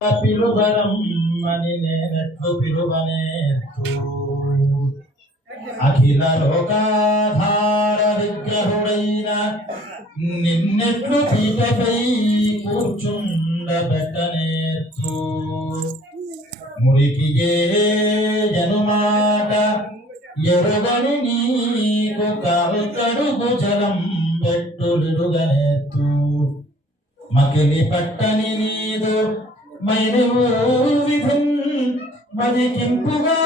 పిలువరం అని నేనెట్లు పిలువనేత్తు అఖిల లోకాధార విగ్రహుడైన నిన్నెట్లు పీటపై కూర్చుండబెట్టనేత్తు మురికి జనుమాట ఎరుగని నీకు కడుగు జలం పెట్టులుగనేత్తు మకిలి పట్టని నీదు మైనవు విధం మదికింపుగా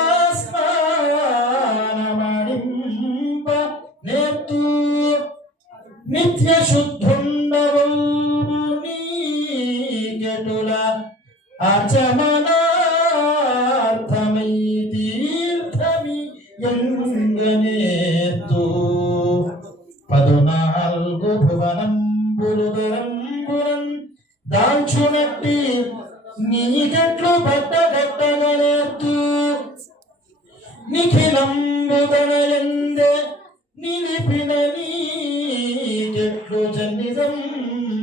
స్నానమాడింప నేర్తూ నిత్య శుద్ధుండవు నీకెటుల ఆచమనార్థమై తీర్థమి ఎంగనేత్తు 14 భువనంబులుదరంబులం దాల్చునట్టి నీకెట్లు బట్టగట్టగలేత్తు నిఖిలంబుదనయందే నిలిపిన నీకెట్లు జన్నిజం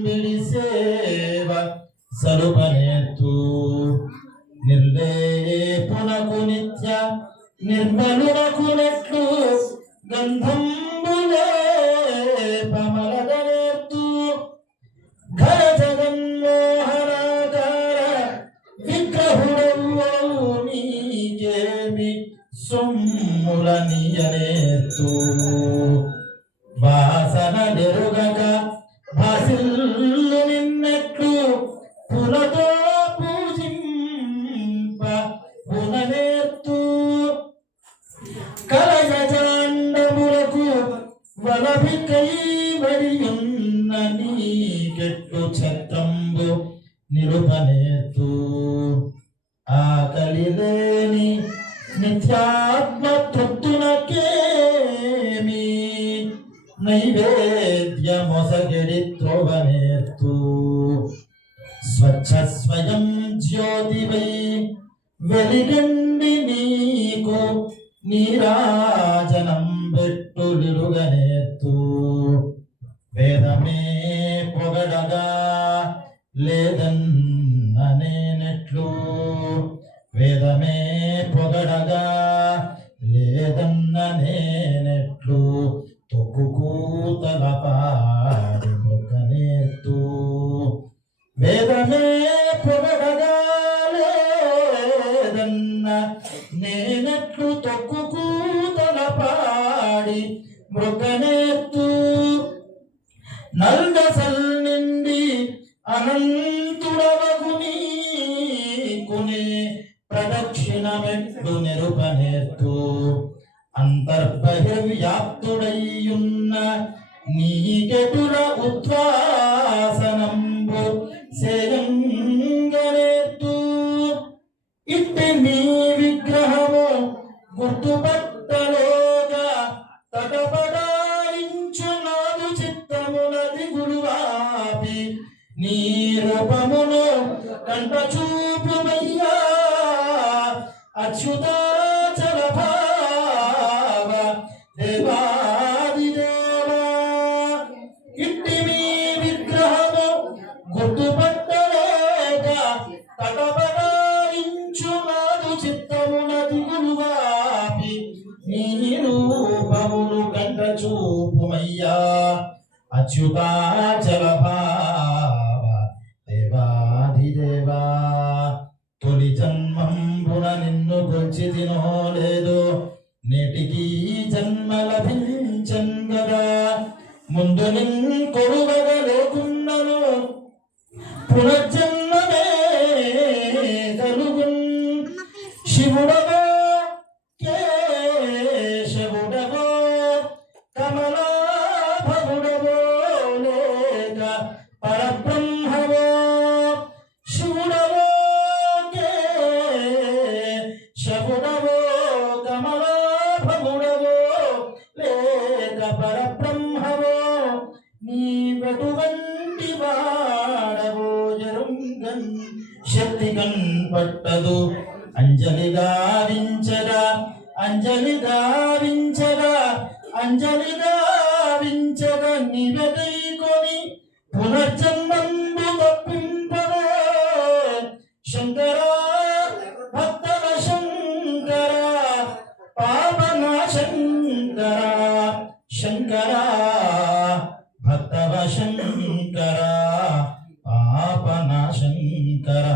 విడిసేవ సలుపనేత్తు నిర్లేపునకు నిత్య నిర్మలునకు నెట్లు గంధంబులే పమలగనేత్తు ఘన జగన్మోహనాకార విగ్రహుడవు నీకేమి సొమ్ములనియనేత్తు వాసన నెరుగక భాసిల్లు నిన్నట్లు పులతో పూజింప పుననేత్తు కలయజాండములకు వలభికై వడియున్న నీకెట్లు ఛత్రంబు నిరుపనేత్తు ఆకలి లేని నిత్యాత్మ తృప్తునకేమి నైవేద్యమొసగిడి త్రోవనేత్తు స్వచ్ఛ స్వయం జ్యోతివై వెలిగండి నీకు నీరాజనం పెట్టులిడుగనేత్తు వేదమే పొగడగా లేదన్ననేనెట్లు వేదమే పొగడగా లేదన్ననేనెట్లు తొక్కుకూతలపాడి మొక్కనేత్తు వేదమే పొగడగా లేదన్న నేనెట్లు తొక్కుకూతలపాడి మృగనేత్తు నల్దసల్ నిండి అనంతుడవగు నీకునే ప్రదక్షిణమెట్లు నిరుపనేత్తు అంతర్బహిర్వ్యాప్తుడయ్యున్న నీకెటుల ఉద్వాసనంబు సేయంగనేత్తు ఇట్టి నీ విగ్రహము గుర్తుపట్టలోగా తటపడాయించునాదు చిత్తమునది గురువాపి నీ రూపమును కంట చూపుమయ్యా అచ్యుతాచల భావ దేవాదిదేవా ఇట్టి మీ విగ్రహము గుర్తుపట్టలేక తటపడాయించునాదు చిత్తమునది గురువాపి నీ రూపమును కంట చూపుమయ్యా అచ్యుతాచల భావ దేవాధిదేవా తొలి జన్మంబున నిన్ను గొల్చితినో లేదో నేటికి జన్మ లభించన్ గదా ముందు నిన్ను కొడువగ లేకున్నను పునర్జన్మమే కలుగున్ శివుడవో కేశవుడవో కమలాభవుడవో లేక పరబ్రహ్మవో శివుడవో కేశవుడవో కమలాభవుడవో లేక పరబ్రహ్మవో నీవెటువంటి వాడవో జరుంగన్ శక్తి కన్పట్టదు అంజలి గావించగా అంజలి గావించగా అంజలి గావించగా నివేదైకొని పునర్జన్మంబు తప్పింపవే శంకర భక్తవ శంకర పావన శంకర శంకర భక్తవ శంకర పాపన శంకర